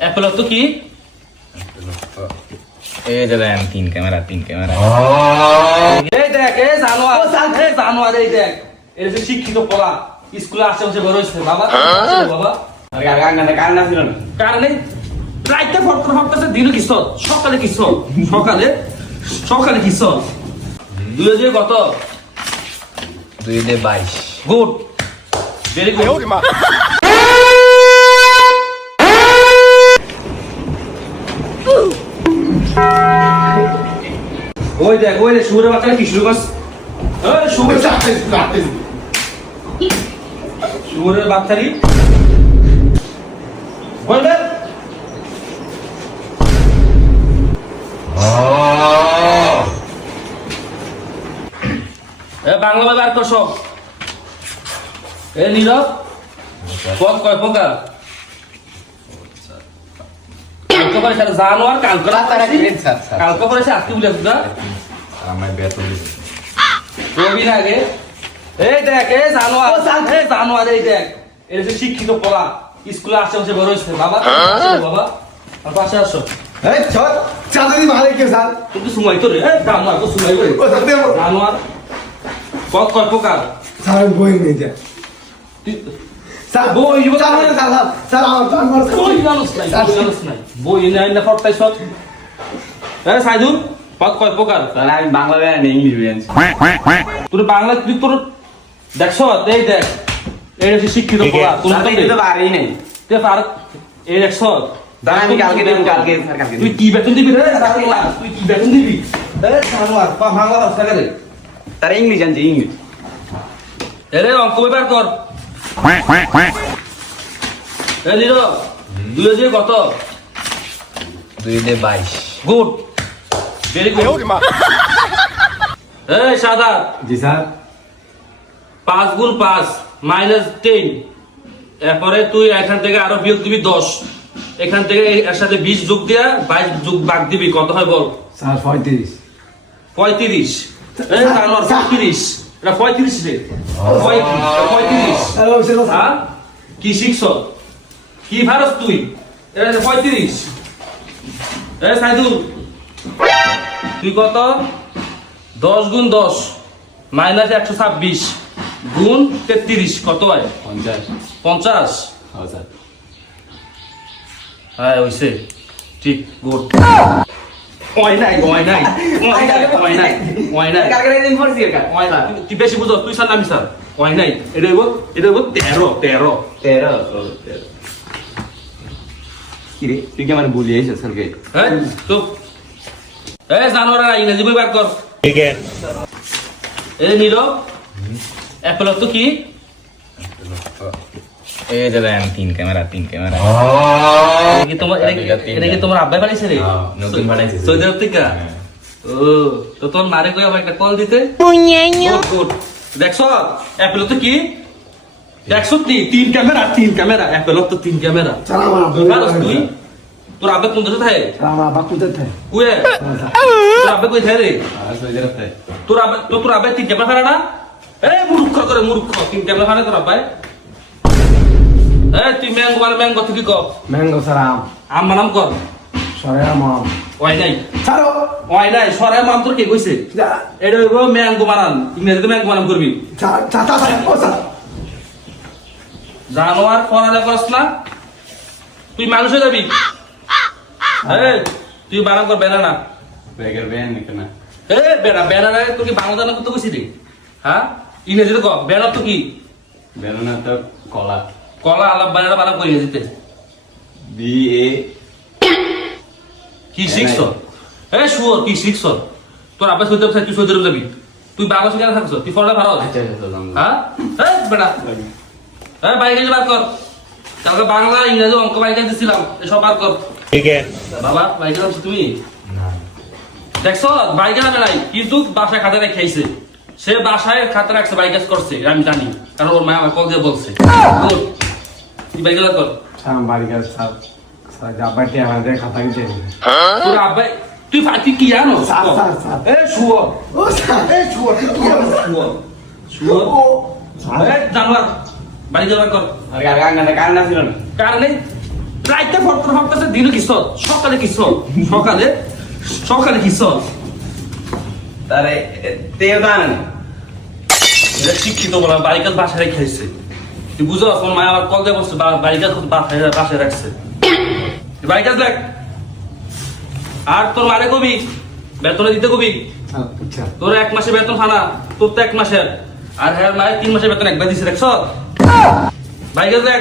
Apple তো কি এই যে দেন তিন ক্যামেরা এই দেখ এই জানোয়ার এই দেখ এর যে শিক্ষিত পড়া স্কুলে আশেপাশে বড় হয়েছে বাবা বাবা কারণ না ছিল না কারণে রাইতে ফটকাছে দিন কিস সকালে কিস 2000 কত 2022 গুড ভেরি গুড ওই দেখ ওই রে শুয়োরের বাচ্চা কি শুরু করছ ওই শুয়োরের বাচ্চারি বল দে বাংলা ভাই বার কর সব নীরব কত কয় প্রকার কালকে পরে সাথে জানোয়ার কালকে পরে সে আজকে বুঝে না আমার বেতন রবি আগে এই দেখ এই জানোয়ার এই দেখ এর যে শিক্ষিত পড়া স্কুলে আশেপাশে বড় হয়েছে বাবা বাবা আর পাশে আসো এই চল চাঁদনি ভালো কে স্যার কিন্তু সময় তো রে জানোয়ার তো সময় করে ও স্যার দেব জানোয়ার কত কয় প্রকার স্যার বই নিয়ে যা স্যার বই স্যার স্যার আমার বই জানোস নাই বই নাই না ফটাই সব সাইদুল কত কয় প্রকার তাহলে আমি বাংলা জানি ইংলিশ জানি তোর বাংলা তুই তোর দেখছো এই দেখ এই হচ্ছে শিক্ষিত পড়া তুমি তো পারি নাই তুই পার এই দেখছো দাঁড়া আমি কালকে তুই কি বেতন দিবি রে তুই কি বেতন দিবি জানোয়ার বাংলা ভাষা করে তারা ইংলিশ জানছে ইংলিশ এরে অঙ্ক ব্যাপার কর এ নির 2000 কত 2022 গুড ভেরি গুড এই সাদা জি স্যার 5 গুণ 5 -10 এরপরে তুই এখান থেকে আরো বিয়োগ দিবি 10 এখান থেকে এর সাথে 20 যোগ দিয়া 22 যোগ ভাগ দিবি কত হয় বল স্যার 35 35 এই জানোয়ার 35 এটা 35 রে 35 হ্যালো স্যার হ্যাঁ কি শিখছ কি ভারস তুই এটা 35 এই সাইদুল তুই কত 10 গুণ 10 -126 গুণ 33 কত হয় 50 হ্যাঁ স্যার হ্যাঁ হইছে ঠিক গুড ওই নাই কালকে দিন পড়ছি কার তুই বেশি বুঝো তুই স্যার আমি স্যার ওই নাই এটা হইব 13 কি রে তুই কি আমার বলি আইছিস স্যারকে হ্যাঁ তো এই জানোয়ার ইংরেজি বই বার কর ठीक है এই নীরব অ্যাপেল তো কি এই যে দেন তিন ক্যামেরা কি তোমার এটা কি তোমার আব্বাই বানাইছে রে নতুন বানাইছে সৌদি আরব থেকে ও তো তোর মারে কই আবার একটা কল দিতে গুড দেখছো অ্যাপেল তো কি দেখছো তিন ক্যামেরা অ্যাপেল তো তিন ক্যামেরা স্যার আমার ভারস তুই তোর আব্বা কোন দেশে থাকে স্যার আমার বাপু যেতে কুয়ে তোর আব্বা কই থাকে রে আর সৌদি আরব থেকে তোর আব্বা তিন ক্যামেরা ফাড়া না এই মূর্খ তিন ক্যামেরা ফাড়া তোর আব্বাই এই তুই ম্যাঙ্গো তুই কি কর ম্যাঙ্গো স্যার আম বানাম কর সরে আম ওই নাই স্যার ওই নাই সরাই মাম তোর কে কইছে এটা হইব ম্যাঙ্গো বানান ইংরেজিতে ম্যাঙ্গো বানান করবি স্যার ও স্যার জানোয়ার পড়ালে করস না তুই মানুষ হয়ে যাবি এই তুই বানান কর বেনানা ব্যাগের ব্যান না বেনানা তুই কি বাংলা জানা করতে কইছি রে হ্যাঁ ইংরেজিতে কর বেনার তো কি বেলুনা তো কলা কলা আলাপ বানানা বানাম করি দিতে বি এ কি শিখছ এই শুয়োর কি শিখছ তোর আব্বা সৌদি আরব তুই সৌদি আরব যাবি তুই বাংলা শিখে থাকছ তুই ফরটা ভালো হ্যাঁ এই বেটা হ্যাঁ বাইক এসে বার কর কালকে বাংলা ইংরেজি অঙ্ক বাইক দিছিলাম এসব বার কর ठीक है বাবা বাইক আনছো তুমি দেখছো বাইক আনবে নাই কিন্তু বাসায় খাতে রেখে খাইছে সে বাসায় খাতে রাখছে বাইক করছে আমি জানি কারণ ওর মা আমার কল দিয়ে বলছে তুই বাইক কর স্যার বাড়ি গেছে স্যার স্যার আব্বাটি আমাদের খাতা দিতে তোর আব্বাই তুই তুই কি জানো স্যার এ শুয়োর ও স্যার এই শুয়োর কি শুয়োর জানোয়ার বাড়ি যাবার কর আর কারণ না ছিল না কার নেই রাইতে ফটফট ফটফট দিনে কিস সকালে কিস সকালে সকালে কিস তারে তেও দান এটা শিক্ষিত বলা বাড়িকাজ বাসায় রেখেছে তুই বুঝো তোমার মা আবার কল দিয়ে বসছে বাড়িকাজ বাসায় রাখছে বাড়িকাজ দেখ আর তোর মারে কবি বেতনে দিতে কবি আচ্ছা তোর 1 মাসে বেতন খানা তোর তো 1 মাসের আর হ্যাঁ মায়ের 3 মাসের বেতন একবার দিছে দেখছ বাড়িকাজ দেখ